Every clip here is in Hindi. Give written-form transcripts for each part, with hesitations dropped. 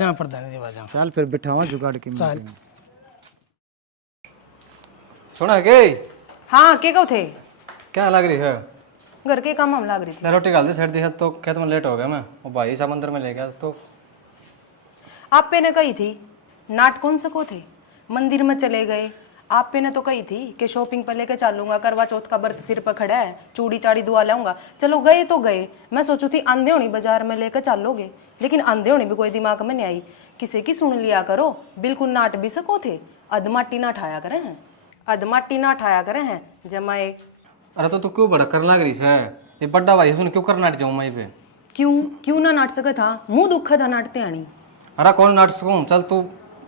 यहाँ प्रधान जी बाजा चल फिर बिठावा जुगाड़ की चल सुना के हाँ के कहो थे क्या लग रही है? घर के काम हम लाग रही थी। रोटी डाल दी सेट दी है तो खेत में लेट हो गया मैं वो भाई सा मंदिर में ले गया तो आप पे ने कही थी नाट कौन सको थे मंदिर में चले गए। आप पे ने तो कही थी कि शॉपिंग पर लेके चलूंगा, करवा चौथ का व्रत सिर पर खड़ा है, चूड़ी चाड़ी दुआ लाऊंगा। चलो गए तो गए, मैं सोचू थी अंधे होनी बाजार में लेकर चलोगे, लेकिन अंधे होनी भी कोई दिमाग में नहीं आई। किसी की सुन लिया करो, बिल्कुल नाट भी सको थे। अधमाटी ना ठाया करे हैं, अधमाटी ना ठाया करे हैं जमाए। अरे तो तू क्यों बड़ा कर लग रही है? ये बड़ा भाई सुन क्यों कर नाट जाऊँ मैं पे? क्यों क्यों ना नाट सका था, मुंह दुखा था नाटते आनी। अरे कौन नाट सकूँ? चल तू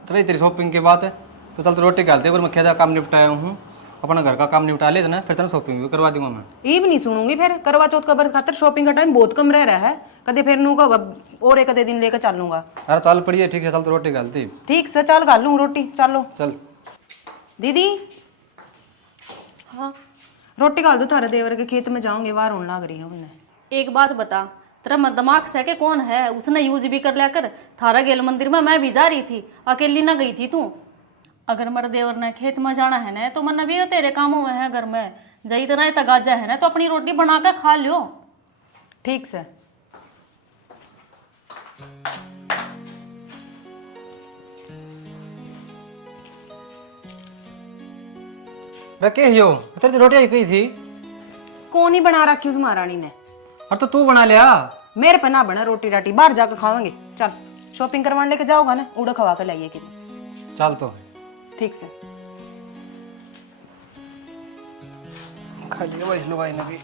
तेरी शॉपिंग की बात है तो चल तू रोटी डाल दे और मैं खेत काम निपटाया हूँ, अपना घर का काम निपटा ले ना, फिर तेरा शॉपिंग भी करवा दूंगा मैं। ये भी नहीं सुनूंगी फिर। करवा चौथ का व्रत खातर शॉपिंग का टाइम बहुत कम रह रहा है, कदे फिर नू का और एक आधे दिन लेकर चलूंगा। अरे चल पड़िए ठीक है, चल तू रोटी डालती। ठीक से चल खा लूँ रोटी, चलो। चल दीदी हाँ रोटी खा दो, थारे देवर के खेत में जाऊंगे, वार होने लग रही है उन्हें। एक बात बता, तेरा दिमाग से के कौन है? उसने यूज भी कर लिया कर। थारा गेल मंदिर में मैं भी जा रही थी, अकेली ना गई थी तू। अगर मेरे देवर ने खेत में जाना है ना तो मन भी तेरे कामों में है घर में जई इतना तगाजा है ना तो अपनी रोटी बना कर खा लियो। ठीक से रखे यो तेरी रोटी आई गई थी। कौन ही बना रखी उस महारानी ने? और तो तू बना लिया। मेरे पे ना बना रोटी राटी, बाहर जाकर खावांगे। चल शॉपिंग करवाने लेके जाओगा ना, उड़ा खवा कर लाइए कि। चल तो ठीक से खा लिया भाई भाई ने भी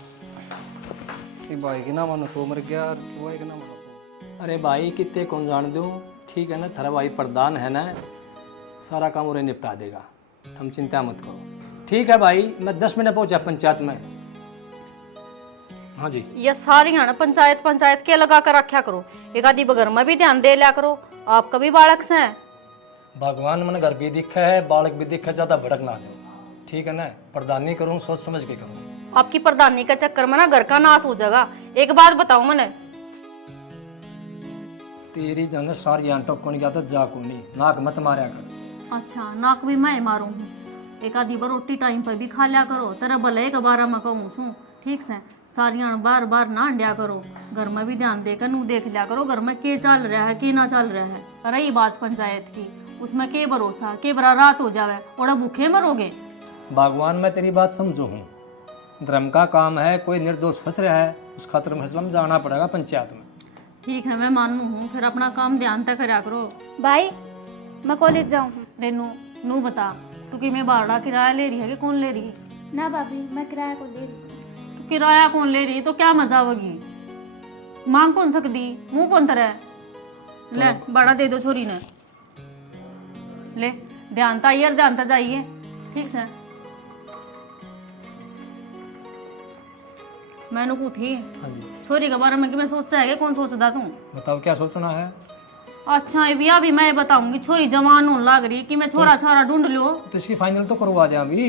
कि भाई की ना मानो तो मर गया और कि भाई की ना मानो तो। अरे भाई कितने कौन जान दूँ, ठीक है ना, थारा भाई प्रधान है ना, सारा काम उन्हें निपटा देगा, हम चिंता मत करो। ठीक है भाई, मैं 10 मिनट पहुंचा पंचायत में। हाँ जी। ये सारी है ना पंचायत पंचायत के लगा कर रखा करो, एक आधी बगर में भी ध्यान दे लिया करो। आपका भी बालक से है। भगवान मन घर भी दिखा है, बालक भी दिखा, ज्यादा भड़क ना दो, ठीक है ना। प्रधानी करूँ सोच समझ के करूँ। आपकी प्रधानी का चक्कर में ना घर का नाश हो जाएगा। एक बात बताऊं मैंने, तेरी जो है सारी आंटो कौन गया तो जा को नहीं, नाक मत मारा कर। अच्छा नाक भी मैं मारू हूँ, एक आधी बार रोटी टाइम पर भी खा लिया करो। तेरा भले एक बार मैं कहूँ सू, ठीक से सारियां बार बार ना अंडिया करो। घर में भी ध्यान देकर नू देख लिया करो घर में के चल रहा है के ना चल रहा है। रही बात पंचायत की, उसमें के भरोसा के बरा रात हो जावे और भूखे मरोगे। भगवान मैं तेरी बात समझू हूँ, धर्म का काम है, कोई निर्दोष फंस रहा है, उस खातर फैसला में जाना पड़ेगा पंचायत में। ठीक है मैं मानू हूँ, फिर अपना काम ध्यान तक करा करो। भाई मैं कॉलेज जाऊँ। रेनू नू बता तू कि मैं भाड़ा किराया ले रही है कि कौन ले रही है? ना भाभी मैं किराया को ले रही हूँ। तो किराया कौन ले रही तो क्या मजा होगी? मांग कौन सकती, मुंह कौन तरह? ले भाड़ा दे दो छोरी ने। ले ध्यान ता आइए ध्यान ता जाइए, ठीक से। मैंने को थी हाँ जी। छोरी के बारे में कि मैं सोचता है कि कौन सोचता तू? बताओ क्या सोचना है? अच्छा ये अभी मैं बताऊंगी, छोरी जवान होने लग रही कि मैं छोरा छोरा ढूंढ लो। तो इसकी फाइनल तो करवा दे अभी।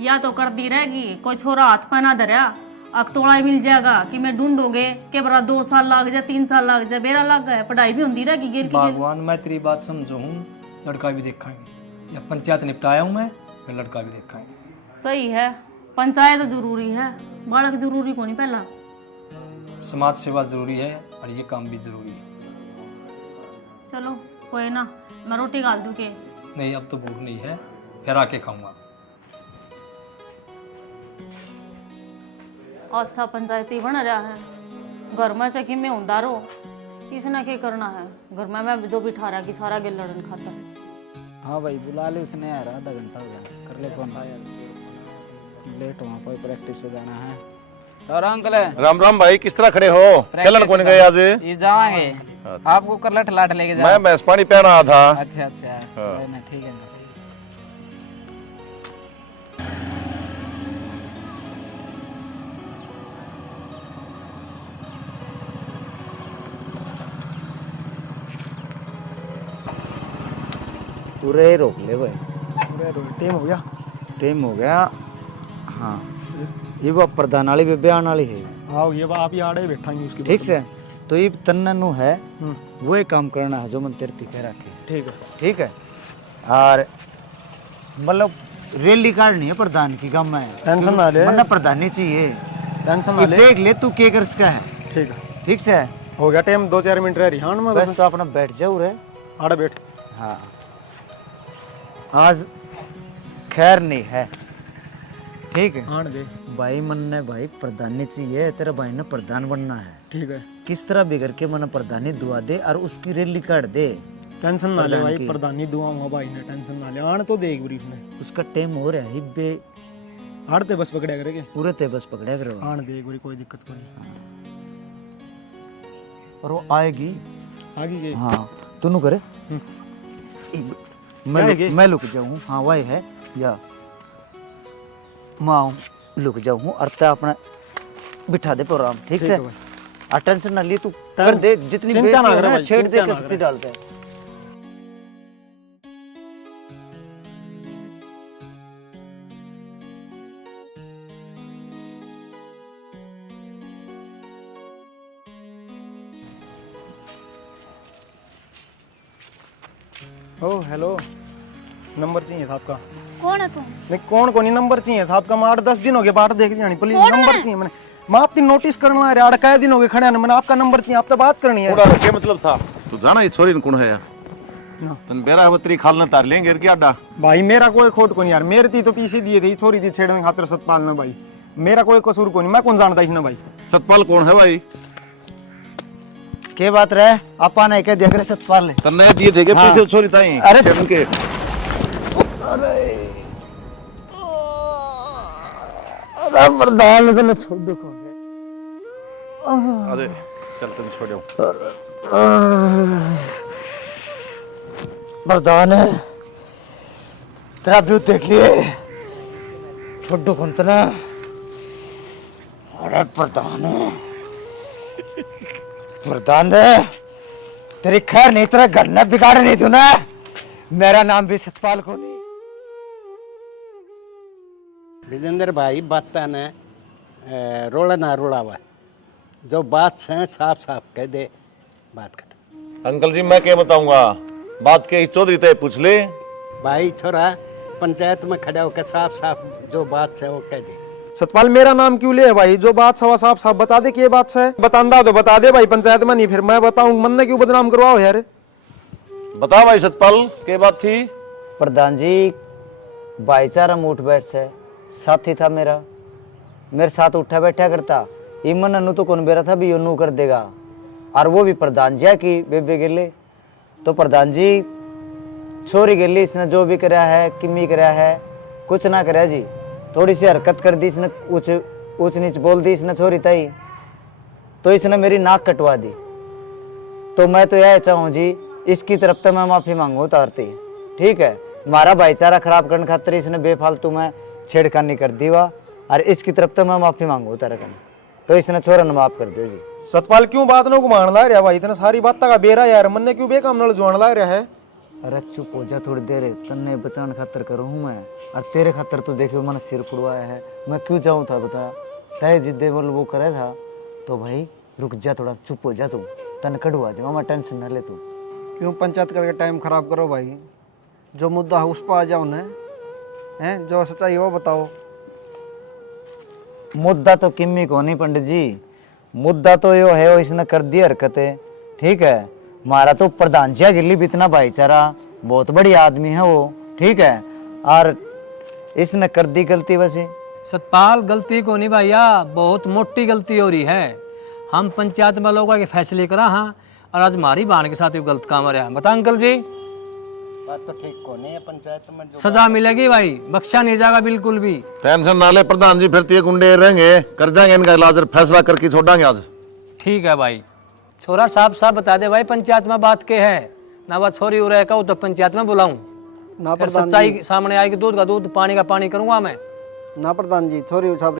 या तो कर दी रहेगी, कोई छोरा हाथ पे ना धरा, अकतोड़ा मिल जाएगा कि मैं ढूंढोगे के बरा 2 साल लग जाए 3 साल लग जाए, बेरा लग गए, पढ़ाई भी होती रहेगी गिर की। भगवान मैं तेरी बात समझू हूँ, लड़का भी देखाएंगे, या पंचायत निपटाया हूँ मैं, फिर लड़का भी देखाएंगे। सही है, पंचायत जरूरी है, बालक जरूरी को नहीं। पहला समाज सेवा जरूरी है और ये काम भी जरूरी है। चलो कोई ना, मैं रोटी डाल दूँ के? नहीं अब तो भूख नहीं है, फिर आके खाऊंगा। अच्छा पंचायती बन रहा है, घर में चकी में होंदा रो, इसने क्या करना है घर में? मैं जो बिठा रहा कि सारा गिल लड़न खाता है। हाँ भाई बुला ले, उसने यार आधा घंटा हो गया, कर ले फोन। लेट हुआ, कोई प्रैक्टिस पे जाना है। और अंकल राम राम भाई, किस तरह खड़े हो? खेलन कौन गए आज? ये जाएंगे, आपको कर लट लाट लेके जा। मैं भैंस पानी पीना रहा था। अच्छा अच्छा ठीक है। पूरे रोक ले भाई, पूरे टाइम हो गया। टाइम हो गया। हाँ ये वो प्रधान वाली बेबे आने वाली है। हाँ ये आप ही आड़े बैठा ही उसकी। ठीक से तो ये तन्नू है वो एक काम करना है जो मन तेरे कह रखे। ठीक है। ठीक है। और मतलब रैली काटनी है प्रधान की गम है। टेंशन ना ले। मतलब प्रधानी चाहिए। टेंशन ना ले। देख ले तू के कर इसका है। ठीक है। ठीक से हो गया टाइम 2-4 मिनट रह रही। हाँ मैं बस तो अपना बैठ जाओ रे। आड़े बैठ। हाँ आज खैर नहीं है। ठीक है। हाँ दे भाई मन ने भाई प्रधानी चाहिए, तेरा भाई ने प्रधान बनना है। ठीक है। किस तरह भी करके मन प्रधानी दुआ दे और उसकी रैली काट दे। टेंशन ना ले प्रधान भाई, की। प्रधानी दुआऊंगा भाई ने, टेंशन ना ले। आण तो देख ब्रीफ में उसका टाइम हो रहा है बे। आड़ ते बस पकड़या करेंगे। पूरे ते बस पकड़या करो। आण देख ब्री, कोई दिक्कत कोई नहीं। और वो आएगी आगे के। हाँ तूनु करे आएगी? मैं लुक जाऊँ। हाँ वही है या मैं लुक जाऊँ और ते अपना बिठा दे प्रोग्राम। ठीक से और टेंशन ना लिए तू कर दे जितनी चिंता ना बेइज्जती करे हो ना, भाई, छेड़ दे चिंता के ना सस्ती करे। डालते हैं। ओ हेलो, नंबर चाहिए था आपका। कौन है तुम? नहीं कौन नहीं, नंबर चाहिए था आपका। मैं 8-10 दिन हो गए बाहर देख जानी प्लीज। छोड़ नंबर ना। चाहिए मैंने। मैं आपकी नोटिस करना है यार, कई दिन हो गए खड़े हैं, मैंने आपका नंबर चाहिए, आपसे बात करनी है। पूरा क्या मतलब था? तू जाना ये छोरी कौन है यार? ना। तन बेरा वतरी खालना तार लेंगे क्या अड्डा? भाई मेरा कोई खोट को नहीं यार, मेरे थी तो पीछे दिए थे, छोरी थी छेड़ने खातिर सतपाल में भाई, मेरा कोई कसूर को नहीं, मैं कौन जानता इसने भाई। सतपाल कौन है भाई? के बात रहे आपा ने कह दिया करे सतपाल ले। तन्ने दिए थे के हाँ। पैसे छोरी ताई? अरे छेड़न के प्रधान को छोड़ दो। अरे चल तन छोड़ो। प्रधान है तेरा व्यू देख लिए छोटू कुंतना। अरे प्रधान है प्रधान है तेरी खैर नहीं, तेरा घर न बिगाड़ नहीं तू ना। मेरा नाम भी सतपाल को नहीं। विजेंद्र भाई बात ने रोड़ा ना रोड़ावा, जो बात है साफ साफ कह दे, बात खत्म। अंकल जी मैं क्या बताऊंगा, बात के चौधरी तय पूछ ले। भाई छोरा पंचायत में खड़ा होकर साफ साफ जो बात है वो कह दे। सतपाल मेरा नाम क्यों ले भाई, जो बात सवा साफ साफ बता दे कि ये बात है। बतांदा तो बता दे भाई पंचायत में, नहीं फिर मैं बताऊं। मन ने क्यों बदनाम करवाओ यार। बता भाई सतपाल क्या बात थी? प्रधान जी भाईचारा में उठ बैठ से साथी था मेरा, मेरे साथ उठा बैठा करता। इमन अनु तो कौन बेरा था भी यो नू कर देगा, और वो भी प्रधान जी की बेबे गेले। तो प्रधान जी छोरी गेली, इसने जो भी कराया है किमी कराया है, कुछ ना कराया जी। थोड़ी सी हरकत कर दी इसने, ऊंच नीच बोल दी इसने छोरी तई, तो इसने मेरी नाक कटवा दी। तो मैं तो यह चाहूँ जी इसकी तरफ तो मैं माफी मांगू उतारती। ठीक है, हमारा भाईचारा खराब करने खातिर इसने बेफालतू में छेड़खानी कर दी वा, और इसकी तरफ तो मैं माफी मांगू उतार कर, तो इसने छोरा ने माफ कर दो जी। सतपाल क्यों बात नो घुमान ला रहा भाई, इतना सारी बात का बेरा यार, मन ने क्यों बेकाम नल जुआन ला रहा है। अरे चुप हो जा थोड़ी देर, तन्ने बचाने खातर करो हूँ मैं, और तेरे खातर तो देखो मैंने सिर कुड़वाया है। मैं क्यों जाऊँ था बता, तय जिद्दे बोल वो करे था। तो भाई रुक जा थोड़ा, चुप हो जा तू, तन कड़वा दूंगा मैं, टेंशन न ले तू। क्यों पंचायत करके टाइम खराब करो भाई, जो मुद्दा है उस पर आ जाओ ना, हैं जो सच्चाई वो बताओ। मुद्दा तो किम्मी को नहीं पंडित जी, मुद्दा तो यो है वो इसने कर दी हरकतें। ठीक है, हमारा तो प्रधान जी गिल्ली भी इतना भाईचारा, बहुत बड़ी आदमी है वो। ठीक है, और इसने कर दी गलती वैसे। सतपाल गलती को नहीं भैया, बहुत मोटी गलती हो रही है। हम पंचायत में लोगों के फैसले करा हाँ, और आज हमारी बहन के साथ ये गलत काम हो रहा है। बता अंकल जी, बात तो ठीक को नहीं है पंचायत में, जो सजा मिलेगी भाई, बख्शा नहीं जाएगा बिल्कुल भी। टेंशन ना ले प्रधान जी, फिर तो ये गुंडे रहेंगे, कर देंगे इनका इलाज, फैसला करके छोड़ांगे आज। ठीक है भाई, छोरा साफ साफ बता दे भाई पंचायत में बात के है ना, बात छोरी हो रहा है तो पंचायत में बुलाऊं ना फिर प्रधान सच्चाई जी, सामने आएगी, दूध का दूध पानी का पानी करूंगा मैं। ना प्रधान जी, छोरी